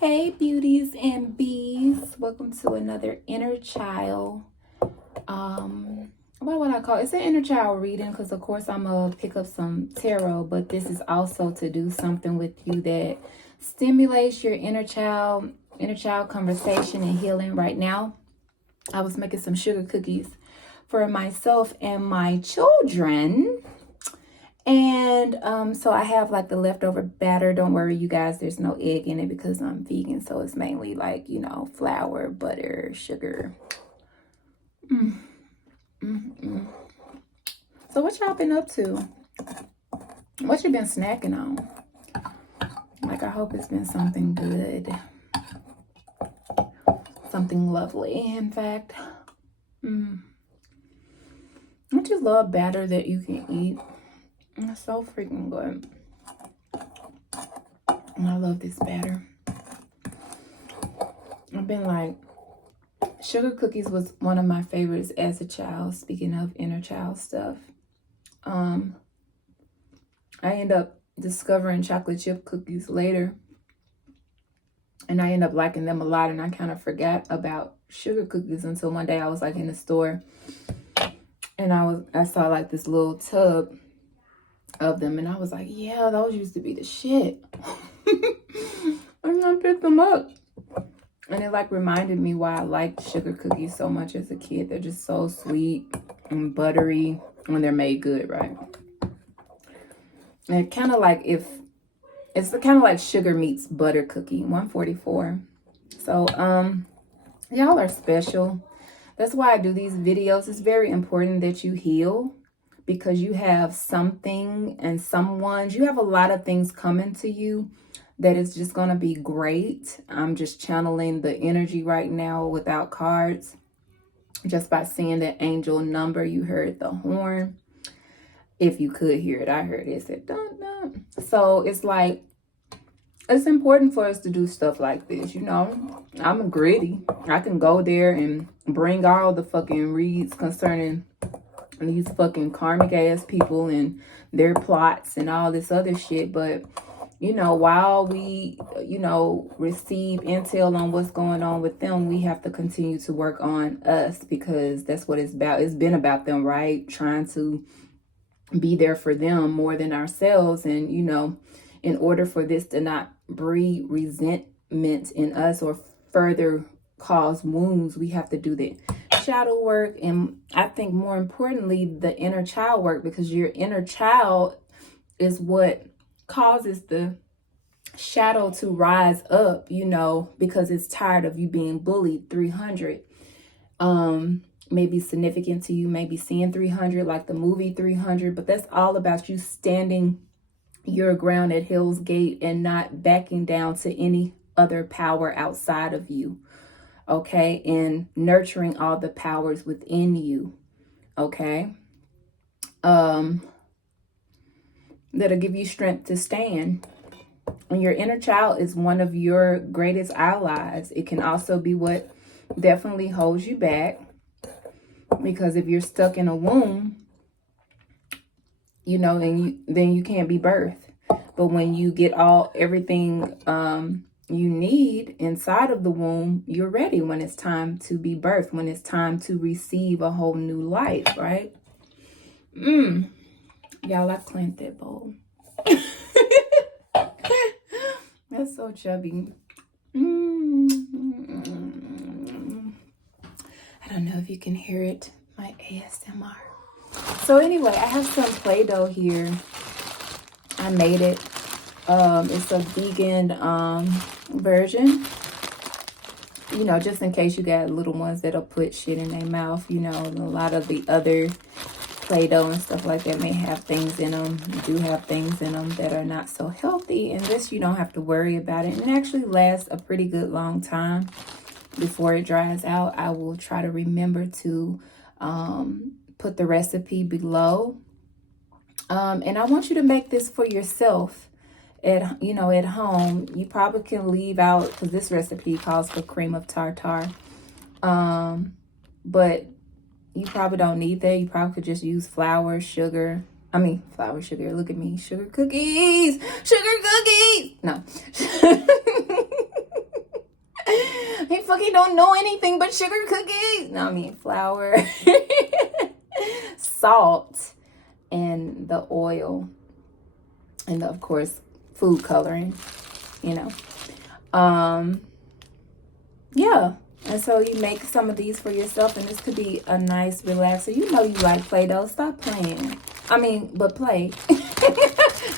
Hey beauties and bees, welcome to another inner child what would I call it? It's an inner child reading, because of course I'm gonna pick up some tarot, but this is also to do something with you that stimulates your inner child conversation and healing. Right now I was making some sugar cookies for myself and my children. And so I have like the leftover batter. Don't worry, you guys, there's no egg in it because I'm vegan. So it's mainly like, you know, flour, butter, sugar. So what y'all been up to? What you been snacking on? Like, I hope it's been something good. Something lovely, in fact. I just love batter that you can eat. It's so freaking good. And I love this batter. I've been like, sugar cookies was one of my favorites as a child. Speaking of inner child stuff. I end up discovering chocolate chip cookies later. And I end up liking them a lot. And I kind of forgot about sugar cookies until one day I was like in the store. And I saw like this little tub of them, and I was like, yeah, those used to be the shit. And I picked them up, and it like reminded me why I liked sugar cookies so much as a kid. They're just so sweet and buttery when they're made good, right? And it kind of like, if it's kind of like sugar meets butter cookie. 144. So y'all are special. That's why I do these videos. It's very important that you heal, because you have something and someone, you have a lot of things coming to you that is just going to be great. I'm just channeling the energy right now without cards, just by seeing the angel number. You heard the horn. If you could hear it, I heard it. It said dun dun. So it's like, it's important for us to do stuff like this. You know, I'm a gritty. I can go there and bring all the fucking reads concerning these fucking karmic ass people and their plots and all this other shit. But, you know, while we, you know, receive intel on what's going on with them, we have to continue to work on us, because that's what it's about. It's been about them, right? Trying to be there for them more than ourselves. And, you know, in order for this to not breed resentment in us or further cause wounds, we have to do the shadow work, and I think more importantly the inner child work, because your inner child is what causes the shadow to rise up, you know, because it's tired of you being bullied. 300 maybe significant to you, maybe seeing 300 like the movie 300, but that's all about you standing your ground at Hell's Gate and not backing down to any other power outside of you. Okay, and nurturing all the powers within you. Okay, that'll give you strength to stand. And your inner child is one of your greatest allies. It can also be what definitely holds you back, because if you're stuck in a womb, you know, then you can't be birthed. But when you get everything you need inside of the womb, you're ready when it's time to be birthed, when it's time to receive a whole new life, right? Y'all, I cleaned that bowl. That's so chubby. I don't know if you can hear it, my ASMR. So anyway, I have some PlaYdOuGh here. I made it. It's a vegan version, you know, just in case you got little ones that'll put shit in their mouth. You know, a lot of the other PlaYdOuGh and stuff like that may have things in them, do have things in them that are not so healthy, and this you don't have to worry about it. And it actually lasts a pretty good long time before it dries out. I will try to remember to put the recipe below, and I want you to make this for yourself at home. You probably can leave out, because this recipe calls for cream of tartar, but you probably don't need that. You probably could just use flour, sugar. Look at me, sugar cookies. No. He fucking don't know anything but sugar cookies. No, I mean flour, salt, and the oil, and of course food coloring, you know. Yeah. And so you make some of these for yourself, and this could be a nice relaxer. You know you like Play-Doh. Stop playing. I mean, but play.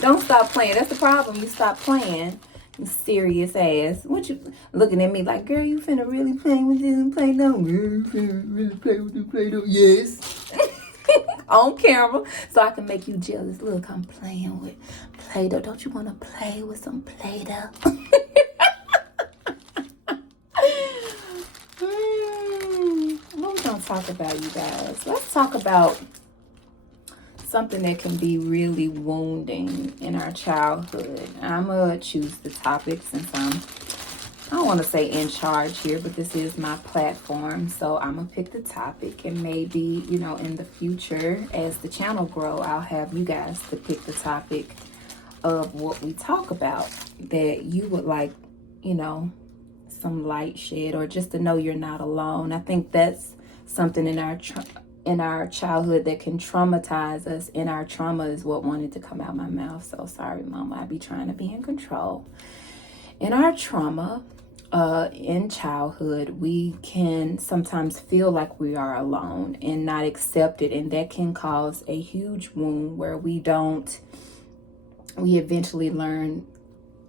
Don't stop playing. That's the problem. You stop playing. You serious ass. What you looking at me like, girl, you finna really play with this Play-Doh? Really play with this Play-Doh? Yes. On camera. So I can make you jealous. Look, I'm playing with Play-Doh. Don't you want to play with some Play-Doh? What we gonna talk about, you guys? Let's talk about something that can be really wounding in our childhood. I'm gonna choose the topic since I don't want to say in charge here, but this is my platform, so I'm gonna pick the topic, and maybe, you know, in the future as the channel grow, I'll have you guys to pick the topic of what we talk about that you would like, you know, some light shed, or just to know you're not alone. I think that's something in our childhood that can traumatize us, and our trauma is what wanted to come out my mouth. So sorry, Mama, I be trying to be in control. In our trauma, in childhood, we can sometimes feel like we are alone and not accepted, and that can cause a huge wound where we eventually learn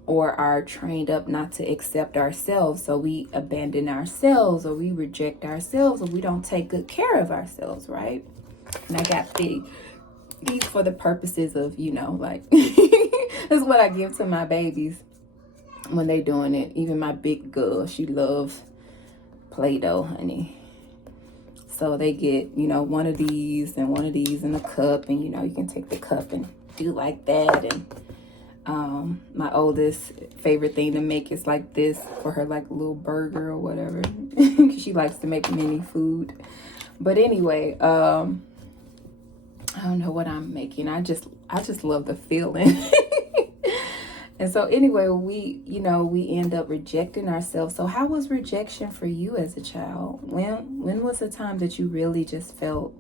or are trained up not to accept ourselves. So we abandon ourselves, or we reject ourselves, or we don't take good care of ourselves, right? And I got these for the purposes of, you know, like, that's what I give to my babies when they doing it. Even my big girl, she loves Play-Doh, honey. So they get, you know, one of these and one of these in a cup, and, you know, you can take the cup and do like that. And my oldest favorite thing to make is like this for her, like a little burger or whatever. She likes to make mini food. But anyway, I don't know what I'm making. I just love the feeling. And so anyway, we end up rejecting ourselves. So how was rejection for you as a child? When was the time that you really just felt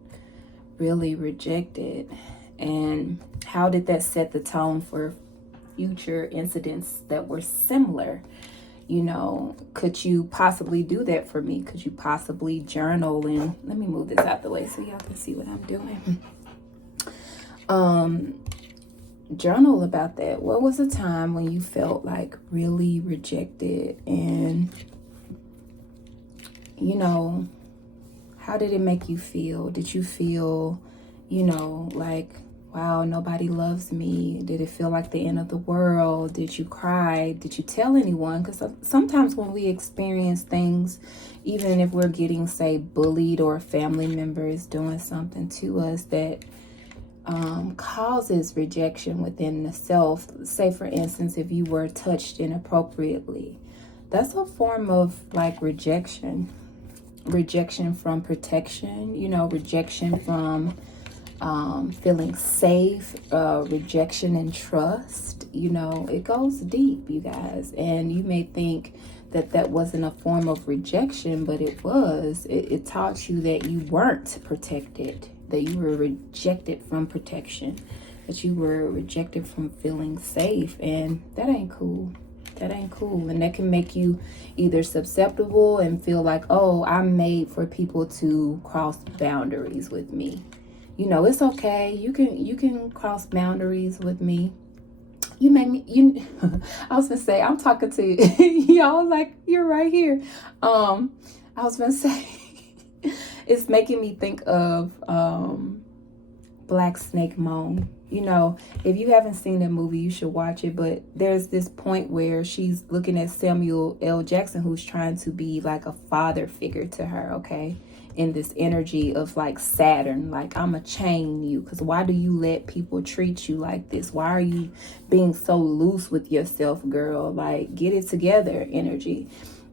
really rejected? And how did that set the tone for future incidents that were similar? You know, could you possibly do that for me? Could you possibly journal? And let me move this out the way so y'all can see what I'm doing. Journal about that. What was a time when you felt like really rejected, and, you know, how did it make you feel? Did you feel, you know, like, wow, nobody loves me? Did it feel like the end of the world? Did you cry? Did you tell anyone? Because sometimes when we experience things, even if we're getting, say, bullied, or a family member is doing something to us that causes rejection within the self. Say, for instance, if you were touched inappropriately, that's a form of like rejection. Rejection from protection, you know, rejection from feeling safe, rejection and trust. You know, it goes deep, you guys. And you may think that wasn't a form of rejection, but it was. It taught you that you weren't protected, that you were rejected from protection, that you were rejected from feeling safe. And that ain't cool. That ain't cool. And that can make you either susceptible and feel like, oh, I'm made for people to cross boundaries with me. You know, it's okay. You can cross boundaries with me. You make me, I was gonna say, I'm talking to y'all like you're right here. I was gonna say, it's making me think of Black Snake Moan. You know, if you haven't seen that movie, you should watch it. But there's this point where she's looking at Samuel L. Jackson, who's trying to be like a father figure to her, okay? In this energy of like Saturn, like, I'ma chain you, because why do you let people treat you like this? Why are you being so loose with yourself, girl? Like, get it together energy.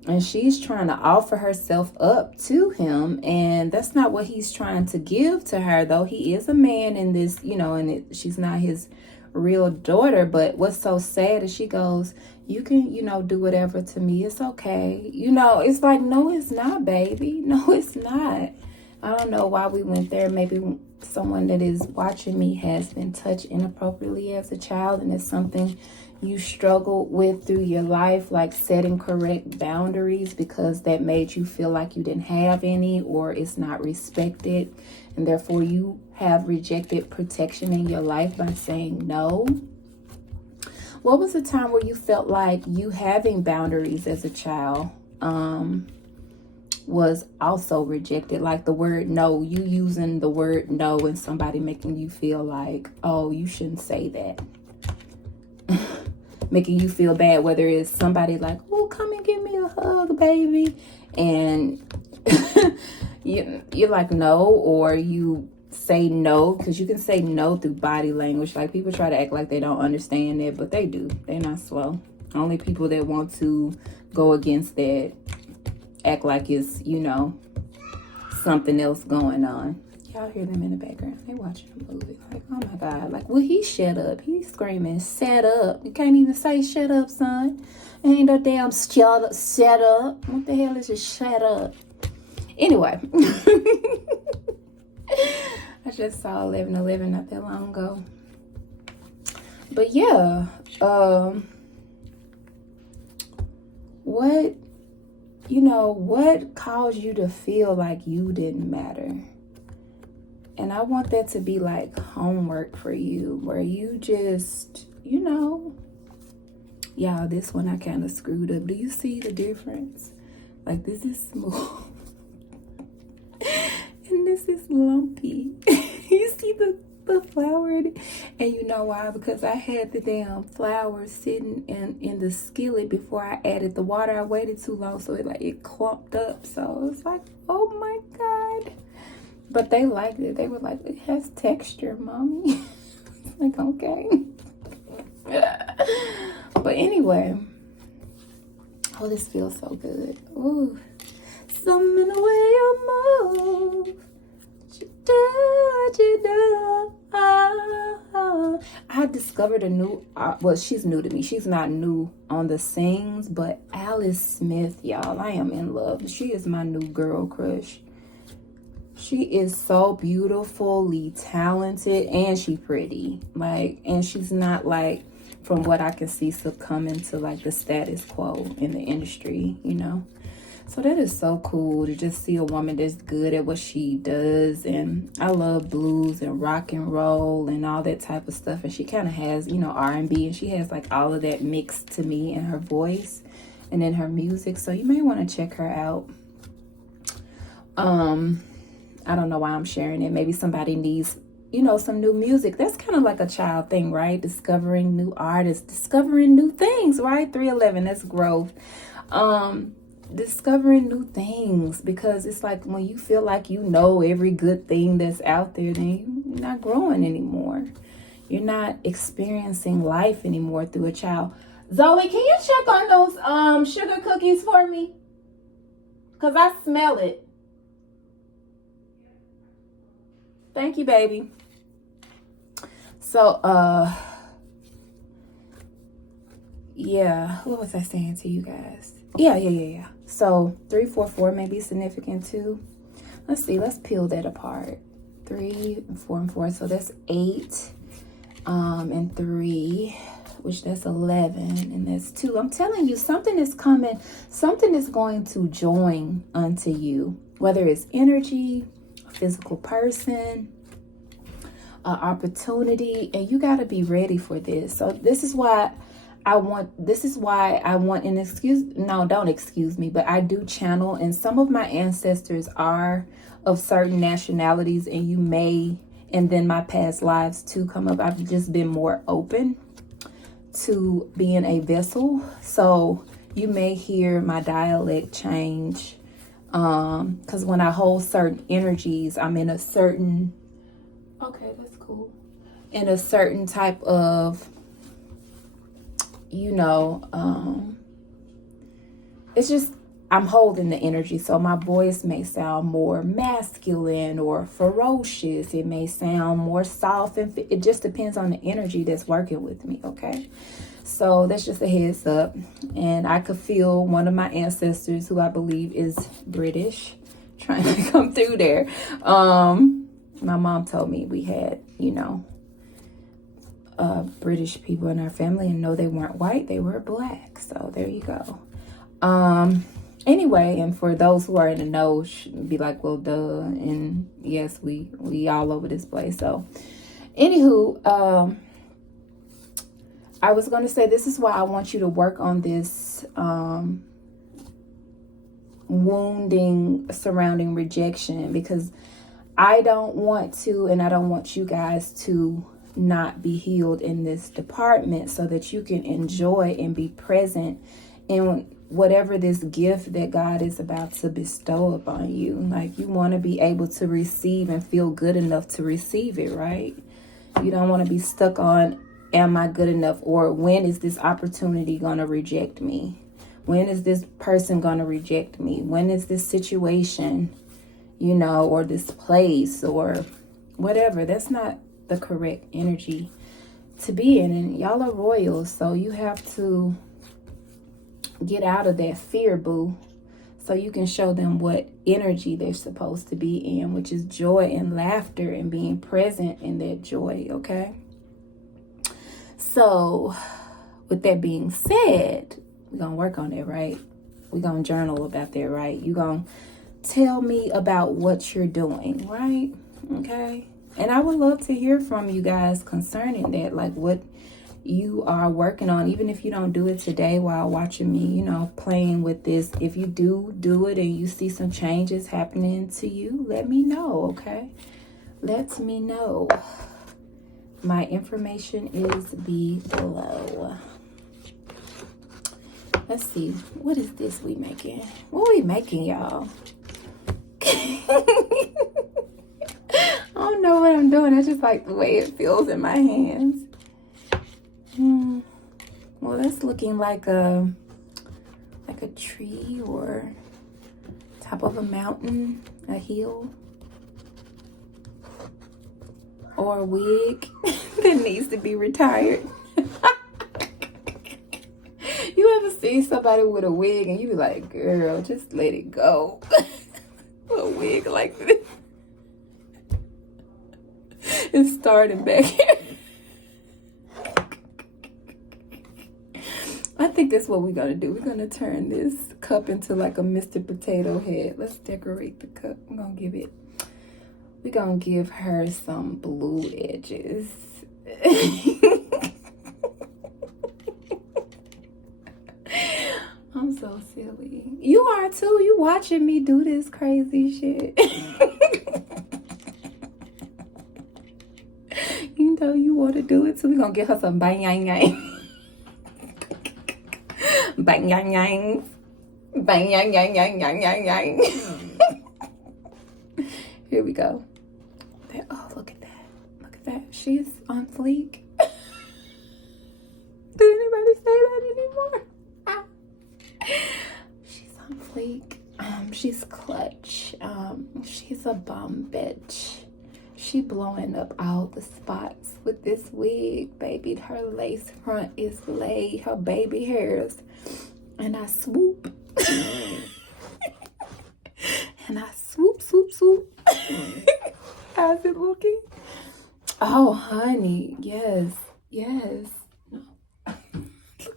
And she's trying to offer herself up to him, and that's not what he's trying to give to her, though he is a man in this, you know, and she's not his real daughter. But what's so sad is she goes, You can, you know, do whatever to me. It's okay. You know, it's like, no, it's not, baby. No, it's not. I don't know why we went there. Maybe someone that is watching me has been touched inappropriately as a child, and it's something you struggled with through your life, like setting correct boundaries because that made you feel like you didn't have any, or it's not respected, and therefore you have rejected protection in your life by saying no. What was the time where you felt like you having boundaries as a child was also rejected? Like the word no, you using the word no and somebody making you feel like, oh, you shouldn't say that. Making you feel bad, whether it's somebody like, oh, come and give me a hug, baby. And you're like, no, or you say no, because you can say no through body language. Like, people try to act like they don't understand it, but they do. They're not slow. Only people that want to go against that act like it's, you know, something else going on. Y'all hear them in the background. They watching a movie. Like, oh my God. Like, will he shut up? He's screaming, shut up. You can't even say shut up, son. Ain't no damn shut up. What the hell is a shut up? Anyway. I just saw 11:11 not that long ago. But yeah. What caused you to feel like you didn't matter? And I want that to be like homework for you, where you just, you know, y'all, this one I kind of screwed up. Do you see the difference? Like, this is smooth and this is lumpy. You see the flour in it? And you know why? Because I had the damn flour sitting in the skillet before I added the water. I waited too long, so it clumped up. So it's like, oh my God. But they liked it. They were like, it has texture, mommy. Like, okay. But anyway. Oh, this feels so good. Ooh. Something in the way you move. What you do. I discovered a new, well, she's new to me. She's not new on the sings, but Alice Smith, y'all. I am in love. She is my new girl crush. She is so beautifully talented, and she pretty. Like, and she's not, like, from what I can see, succumbing to like the status quo in the industry, you know. So that is so cool to just see a woman that's good at what she does. And I love blues and rock and roll and all that type of stuff. And she kind of has, you know, R&B, and she has like all of that mixed to me in her voice and in her music. So you may want to check her out. I don't know why I'm sharing it. Maybe somebody needs, you know, some new music. That's kind of like a child thing, right? Discovering new artists, discovering new things, right? 311, that's growth. Discovering new things, because it's like when you feel like you know every good thing that's out there, then you're not growing anymore. You're not experiencing life anymore through a child. Zoe, can you check on those sugar cookies for me? Because I smell it. Thank you, baby. So, yeah, what was I saying to you guys? Yeah. So 3, 4, 4 may be significant too. Let's see, let's peel that apart. 3, 4, and 4. So that's 8, and 3, which that's 11, and that's 2. I'm telling you, something is coming. Something is going to join unto you, whether it's energy, a physical person, an opportunity, and you got to be ready for this. So this is why I want, and don't excuse me, but I do channel, and some of my ancestors are of certain nationalities, and you may, and then my past lives too come up. I've just been more open to being a vessel. So you may hear my dialect change, because when I hold certain energies, I'm in a certain, okay, that's cool, in a certain type of, you know, it's just I'm holding the energy. So my voice may sound more masculine or ferocious. It may sound more soft. And it just depends on the energy that's working with me, okay? So that's just a heads up. And I could feel one of my ancestors, who I believe is British, trying to come through there. My mom told me we had, you know, British people in our family, and no, they weren't white, they were black. So there you go. Anyway, and for those who are in the know, be like, well, duh. And yes, we all over this place. So anywho, I was going to say, this is why I want you to work on this wounding surrounding rejection, because I don't want to, and I don't want you guys to not be healed in this department, so that you can enjoy and be present in whatever this gift that God is about to bestow upon you. Like, you want to be able to receive and feel good enough to receive it, right? You don't want to be stuck on, am I good enough? Or when is this opportunity going to reject me? When is this person going to reject me? When is this situation, you know, or this place or whatever? That's not the correct energy to be in. And y'all are royals, so you have to get out of that fear, boo, so you can show them what energy they're supposed to be in, which is joy and laughter and being present in that joy, okay? So with that being said, we're going to work on it, right? We're going to journal about that, right? You're going to tell me about what you're doing, right? Okay? And I would love to hear from you guys concerning that, like what you are working on, even if you don't do it today while watching me, you know, playing with this. If you do it and you see some changes happening to you, let me know, okay? Let me know. My information is below. Let's see. What is this we making? What are we making, y'all? I don't know what I'm doing. I just like the way it feels in my hands. Well, that's looking like a tree or top of a mountain, a hill, or a wig that needs to be retired. You ever see somebody with a wig and you be like, girl, just let it go? A wig like this. It's starting back here. I think that's what we're going to do. We're going to turn this cup into like a Mr. Potato Head. Let's decorate the cup. We're going to give her some blue edges. I'm so silly. You are too. You watching me do this crazy shit. You know you want to do it too. We're going to get her some bang yang yang. Bang yang yang. Bang yang yang yang yang yang yang. Here we go. Oh, look at that. Look at that. She's on fleek. Does anybody say that anymore? She's on fleek. She's clutch. She's a bomb bitch. She blowing up all the spots with this wig, baby. Her lace front is laid. Her baby hairs. And I swoop. And I swoop, swoop, swoop. How's it looking? Oh, honey. Yes. Yes. No.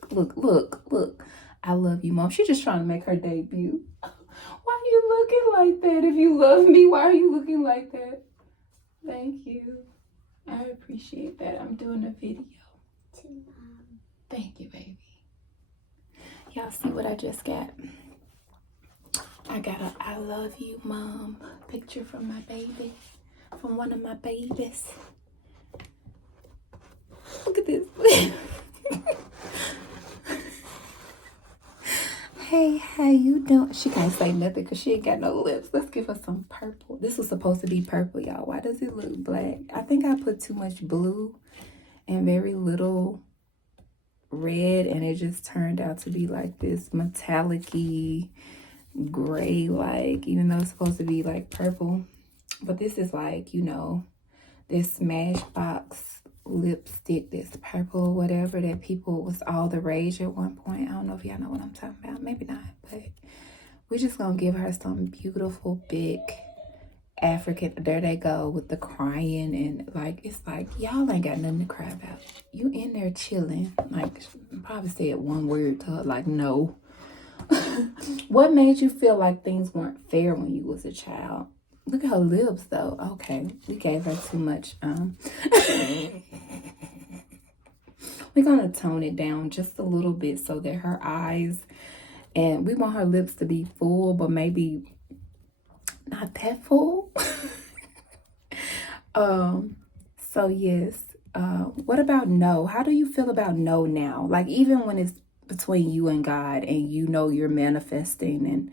Look. I love you, Mom. She's just trying to make her debut. Why are you looking like that? If you love me, why are you looking like that? Thank you. I appreciate that. I'm doing a video. Thank you, baby. Y'all see what I just got? I got a I love you, Mom picture from my baby. From one of my babies. Look at this. Hey, how you doing? She can't say nothing because she ain't got no lips. Let's give her some purple. This was supposed to be purple, y'all. Why does it look black? I think I put too much blue and very little red, and it just turned out to be like this metallic-y, gray, like, even though it's supposed to be like purple. But this is like, you know, this Smashbox lipstick, this purple, whatever, that people was all the rage at one point. I don't know if y'all know what I'm talking about. Maybe not, but we're just gonna give her some beautiful big African. There they go with the crying, and like, it's like, y'all ain't got nothing to cry about. You in there chilling. Like, probably said one word to her, like, no. What made you feel like things weren't fair when you was a child? Look at her lips though. Okay, we gave her too much. We're gonna tone it down just a little bit so that her eyes, and we want her lips to be full, but maybe not that full. So yes. What about no? How do you feel about no now? Like, even when it's between you and God, and you know you're manifesting and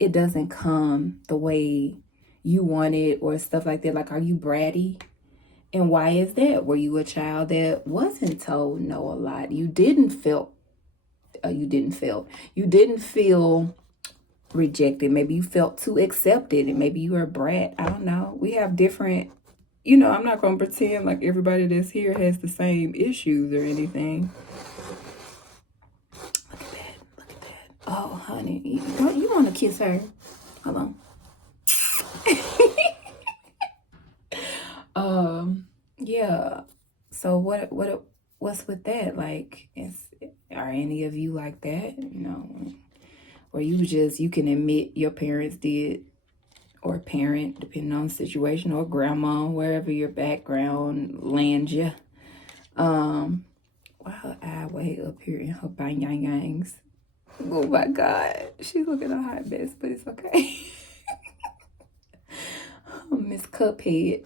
it doesn't come the way you want it or stuff like that. Like, are you bratty? And why is that? Were you a child that wasn't told no a lot? You didn't feel rejected. Maybe you felt too accepted, and maybe you were a brat. I don't know. We have different, you know, I'm not going to pretend like everybody that's here has the same issues or anything. Look at that. Look at that. Oh, honey. You want to kiss her? Hold on. Yeah. So what's with that? Like, are any of you like that? You know, or you can admit your parents did, or parent, depending on the situation, or grandma, wherever your background lands you. Wow, I way up here in her bang-yang-yangs. Oh my God, she's looking a hot mess, but it's okay. Miss Cuphead.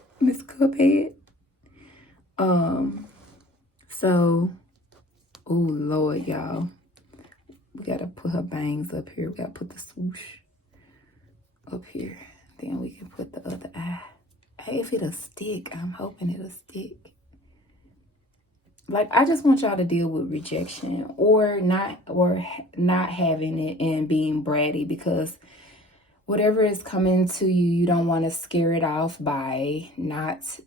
So, oh Lord, y'all, we gotta put her bangs up here. We gotta put the swoosh up here. Then we can put the other eye. Hey, if it'll stick, I'm hoping it'll stick. Like, I just want y'all to deal with rejection, or not having it and being bratty, because whatever is coming to you, you don't want to scare it off by not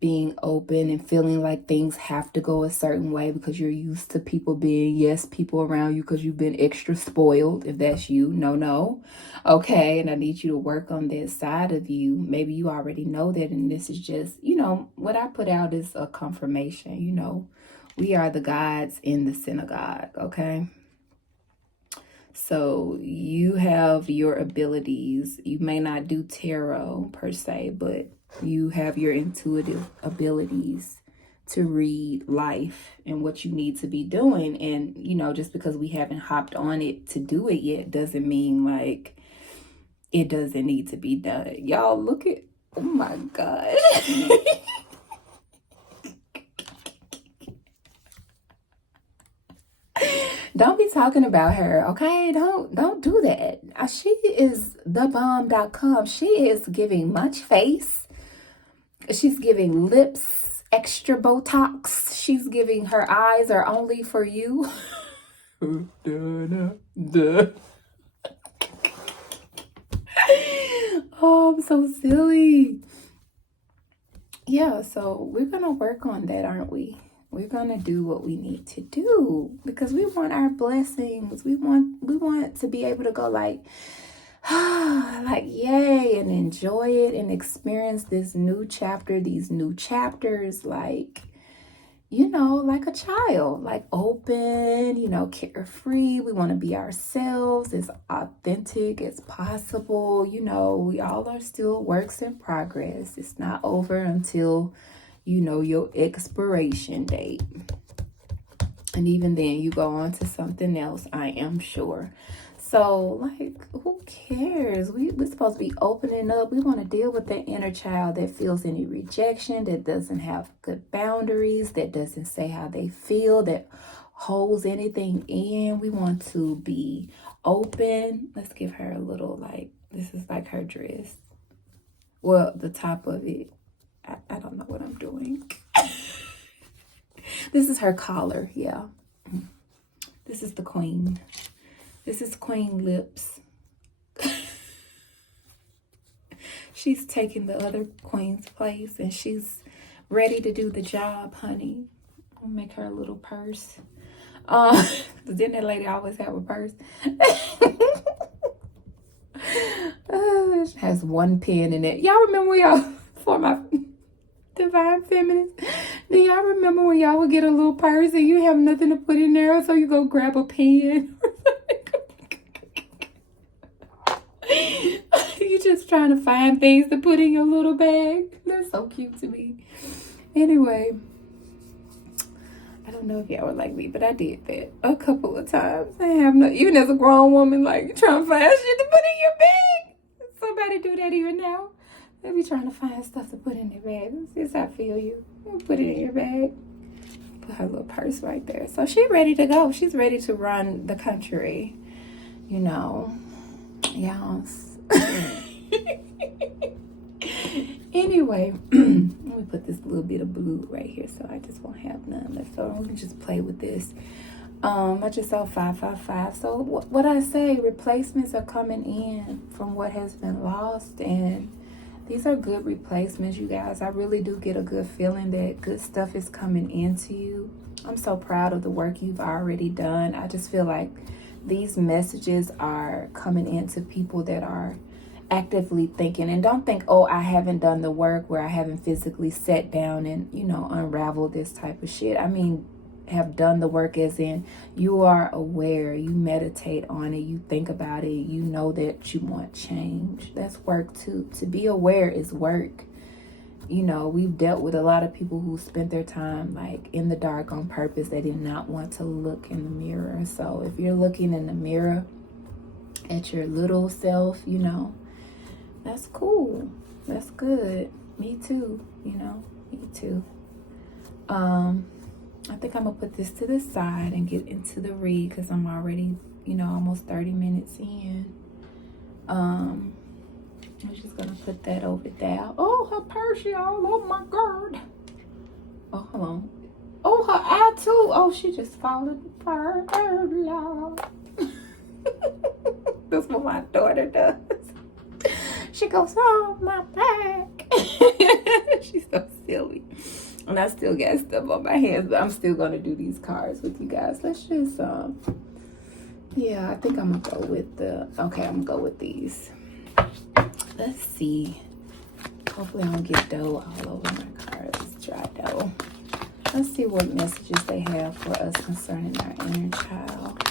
being open and feeling like things have to go a certain way because you're used to people being people around you because you've been extra spoiled. If that's you, no. Okay, and I need you to work on that side of you. Maybe you already know that, and this is just, you know, what I put out is a confirmation. You know, we are the gods in the synagogue, okay? So you have your abilities. You may not do tarot per se, but you have your intuitive abilities to read life and what you need to be doing. And, you know, just because we haven't hopped on it to do it yet doesn't mean like it doesn't need to be done. Y'all look at, oh my God. Don't be talking about her, okay? Don't do that. She is thebomb.com. She is giving much face. She's giving lips, extra Botox. She's giving her eyes are only for you. Oh, I'm so silly. Yeah, so we're going to work on that, aren't we? We're going to do what we need to do because we want our blessings. We want to be able to go like, like, yay, and enjoy it and experience this new chapter, these new chapters, like, you know, like a child, like open, you know, carefree. We want to be ourselves, as authentic as possible. You know, we all are still works in progress. It's not over until, you know, your expiration date. And even then you go on to something else, I am sure. So, like, who cares? We're supposed to be opening up. We want to deal with that inner child that feels any rejection, that doesn't have good boundaries, that doesn't say how they feel, that holds anything in. We want to be open. Let's give her a little, like, this is like her dress. Well, the top of it. I don't know what I'm doing. This is her collar, yeah. This is the queen. This is Queen Lips. She's taking the other queen's place, and she's ready to do the job, honey. I'll make her a little purse. Then that lady always have a purse. She has one pen in it. Y'all remember when y'all, for my divine feminines, do y'all remember when y'all would get a little purse and you have nothing to put in there, so you go grab a pen? You just trying to find things to put in your little bag. That's so cute to me. Anyway, I don't know if y'all were like me, but I did that a couple of times. I have no, even as a grown woman, like trying to find shit to put in your bag. Somebody do that even now. They be trying to find stuff to put in their bag. This I feel you. Put it in your bag. Put her little purse right there. So she's ready to go. She's ready to run the country. You know. Yes. Anyway, let me put this little bit of blue right here so I just won't have none left over. We can just play with this. I just saw 555. So what I say, replacements are coming in from what has been lost, and these are good replacements, you guys. I really do get a good feeling that good stuff is coming into you. I'm so proud of the work you've already done. I just feel like these messages are coming into people that are actively thinking, and don't think, oh, I haven't done the work, where I haven't physically sat down and, you know, unraveled this type of shit. I mean, have done the work as in you are aware, you meditate on it, you think about it, you know that you want change. That's work too. To be aware is work. You know, we've dealt with a lot of people who spent their time like in the dark on purpose. They did not want to look in the mirror. So if you're looking in the mirror at your little self, you know, that's cool. That's good. Me too, you know, me too. I think I'm gonna put this to the side and get into the read because I'm already, you know, almost 30 minutes in. I'm just gonna put that over there. Oh, her purse, y'all. Oh my God. Oh, hold on. Oh, her eye too. Oh, she just falling apart. That's what my daughter does. She goes, oh, my back. She's so silly. And I still got stuff on my hands, but I'm still gonna do these cards with you guys. Let's just yeah, I think I'm gonna go with I'm gonna go with these. Let's see. Hopefully I don't get dough all over my cards. It's dry dough. Let's see what messages they have for us concerning our inner child.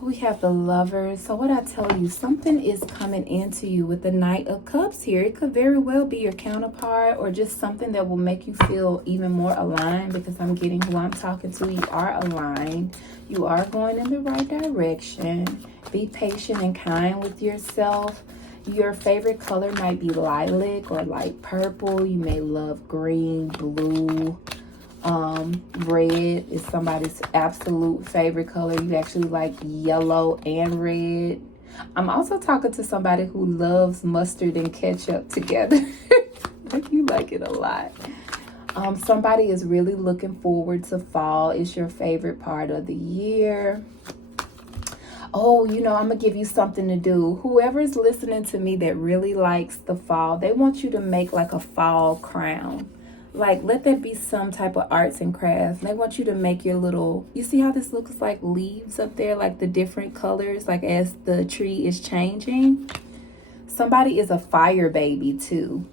We have the Lovers. So what I tell you, something is coming into you with the Knight of Cups here. It could very well be your counterpart, or just something that will make you feel even more aligned, because I'm getting who I'm talking to. You are aligned. You are going in the right direction. Be patient and kind with yourself. Your favorite color might be lilac or light purple. You may love green, blue. Red is somebody's absolute favorite color. You actually like yellow and red. I'm also talking to somebody who loves mustard and ketchup together. You like it a lot. Somebody is really looking forward to fall. It's your favorite part of the year. Oh, you know, I'm going to give you something to do. Whoever's listening to me that really likes the fall, they want you to make like a fall crown. Like, let that be some type of arts and crafts. They want you to make your little, you see how this looks like leaves up there, like the different colors, like as the tree is changing. Somebody is a fire baby too.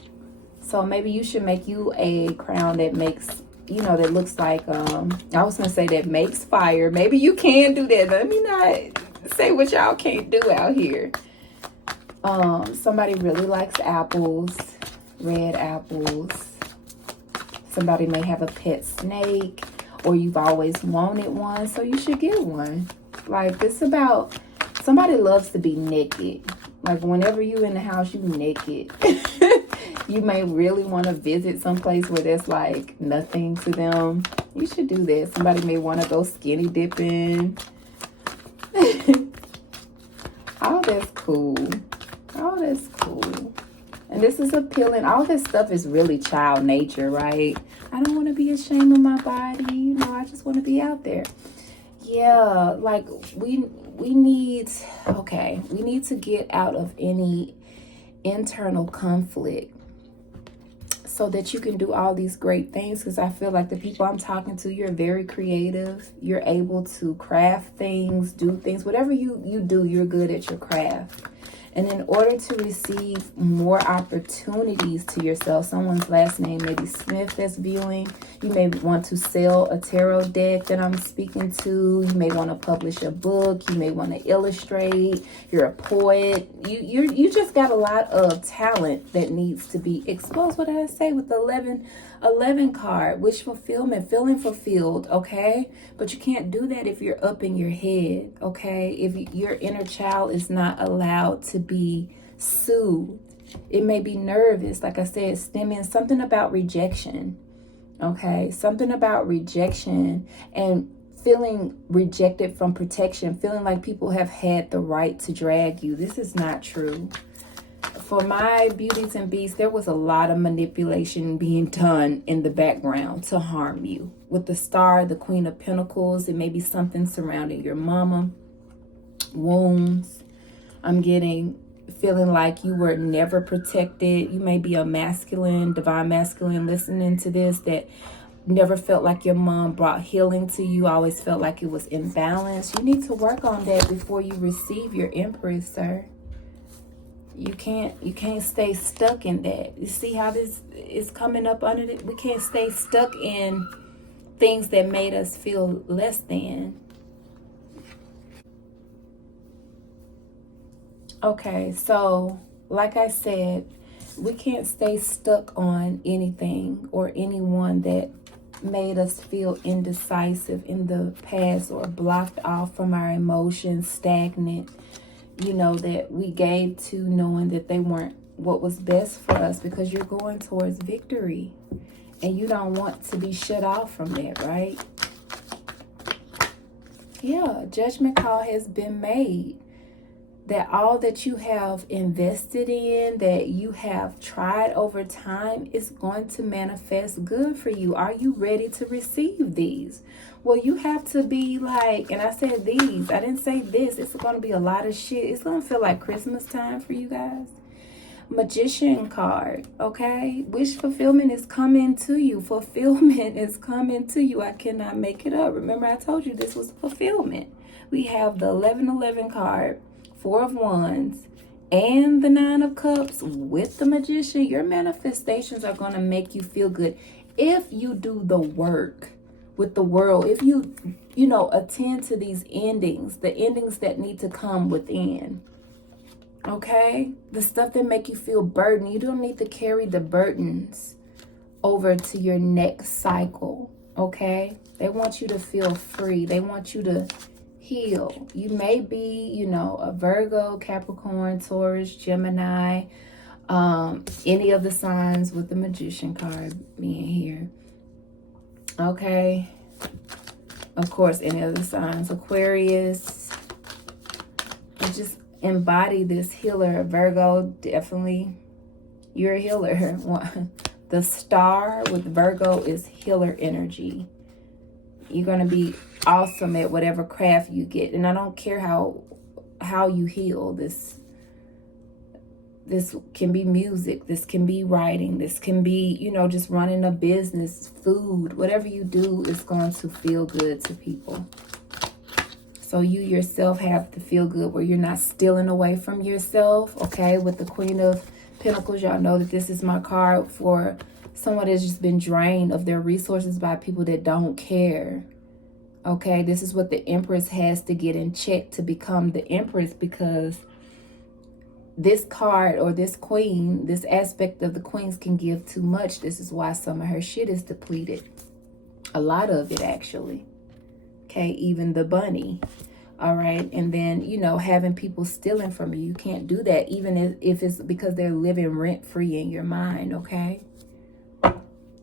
So maybe you should make you a crown that makes, you know, that looks like, I was going to say that makes fire. Maybe you can do that. Let me not say what y'all can't do out here. Somebody really likes apples, red apples. Somebody may have a pet snake, or you've always wanted one, so you should get one. Like, this about, somebody loves to be naked. Like, whenever you in the house, you naked. You may really want to visit someplace where there's like nothing to them. You should do that. Somebody may want to go skinny dipping. All that's cool. All that's cool. And this is appealing. All this stuff is really child nature, right? I don't want to be ashamed of my body. You know, I just want to be out there. Yeah, like we need, okay, we need to get out of any internal conflict so that you can do all these great things. Because I feel like the people I'm talking to, you're very creative. You're able to craft things, do things. Whatever you do, you're good at your craft. And in order to receive more opportunities to yourself, someone's last name may be Smith that's viewing. You may want to sell a tarot deck that I'm speaking to. You may want to publish a book. You may want to illustrate. You're a poet. You just got a lot of talent that needs to be exposed. What did I say with the 11 card? Wish fulfillment, feeling fulfilled, okay? But you can't do that if you're up in your head, okay? If your inner child is not allowed to be soothed. It may be nervous, like I said, stemming something about rejection, okay? Something about rejection and feeling rejected from protection, feeling like people have had the right to drag you. This is not true. For my beauties and beasts, there was a lot of manipulation being done in the background to harm you. With the star, the Queen of Pentacles, it may be something surrounding your mama, wounds. I'm feeling like you were never protected. You may be a masculine, divine masculine listening to this that never felt like your mom brought healing to you. Always felt like it was imbalanced. You need to work on that before you receive your Empress, sir. You can't stay stuck in that. You see how this is coming up under it? We can't stay stuck in things that made us feel less than. Okay, so like I said, we can't stay stuck on anything or anyone that made us feel indecisive in the past or blocked off from our emotions, stagnant, you know, that we gave to knowing that they weren't what was best for us, because you're going towards victory and you don't want to be shut off from that, right? Yeah, judgment call has been made. That all that you have invested in, that you have tried over time, is going to manifest good for you. Are you ready to receive these? Well, you have to be like, and I said these, I didn't say this. It's going to be a lot of shit. It's going to feel like Christmas time for you guys. Magician card, okay? Wish fulfillment is coming to you. Fulfillment is coming to you. I cannot make it up. Remember, I told you this was fulfillment. We have the 1111 card, 4 of Wands, and the 9 of Cups with the Magician. Your manifestations are going to make you feel good if you do the work with the world. If you attend to these endings, the endings that need to come within. Okay? The stuff that make you feel burdened. You don't need to carry the burdens over to your next cycle. Okay? They want you to feel free. They want you to heal. You may be, a Virgo, Capricorn, Taurus, Gemini, any of the signs with the Magician card being here. Okay. Of course, any of the signs. Aquarius. And just embody this healer. Virgo, definitely. You're a healer. The star with Virgo is healer energy. You're going to be awesome at whatever craft you get. And I don't care how you heal. This can be music. This can be writing. This can be, just running a business, food. Whatever you do is going to feel good to people. So you yourself have to feel good where you're not stealing away from yourself. Okay, with the Queen of Pentacles, y'all know that this is my card for someone that's just been drained of their resources by people that don't care. Okay, this is what the Empress has to get in check to become the Empress, because this card or this queen, this aspect of the queens can give too much. This is why some of her shit is depleted. A lot of it, actually. Okay, even the bunny. All right, and then, having people stealing from you. You can't do that, even if it's because they're living rent-free in your mind, okay?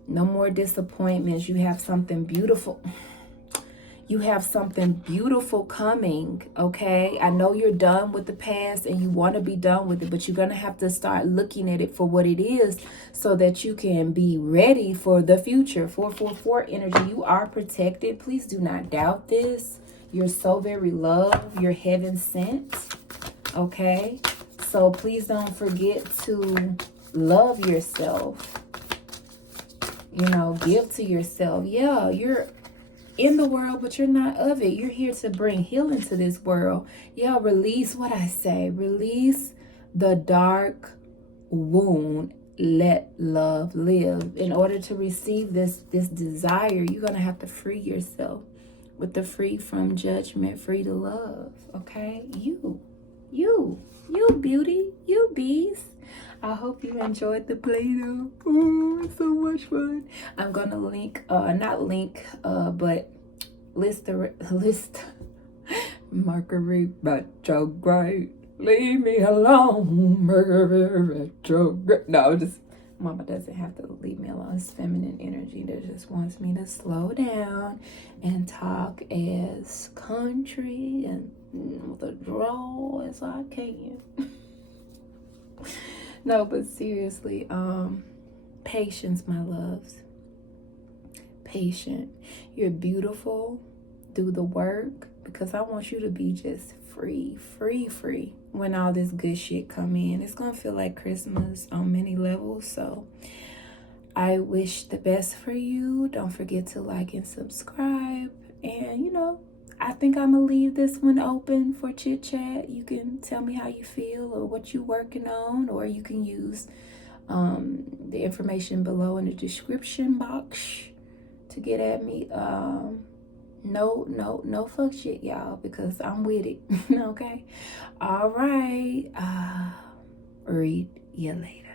No more disappointments. You have something beautiful. You have something beautiful coming, okay? I know you're done with the past and you want to be done with it, but you're going to have to start looking at it for what it is so that you can be ready for the future. 444 energy, you are protected. Please do not doubt this. You're so very loved. You're heaven sent, okay? So please don't forget to love yourself. You know, give to yourself. Yeah, you're in the world, but you're not of it. You're here to bring healing to this world. Yeah, release what I say. Release the dark wound. Let love live. In order to receive this desire, you're going to have to free yourself with the free from judgment, free to love. Okay? You beauty, you bees. I hope you enjoyed the PlaYdOuGh. Oh, it's so much fun. I'm going to link, but list Mercury retrograde. Leave me alone, Mercury retrograde. No, just Mama doesn't have to leave me alone. It's feminine energy that just wants me to slow down and talk as country and with a drawl as I can. No, but seriously, patience, my loves. Patient. You're beautiful. Do the work, because I want you to be just free when all this good shit come in. It's gonna feel like Christmas on many levels. So I wish the best for you. Don't forget to like and subscribe. And you know, I think I'm gonna leave this one open for chit chat. You can tell me how you feel or what you're working on, or you can use the information below in the description box to get at me. No fuck shit, y'all, because I'm with it. Okay. All right. Read you later.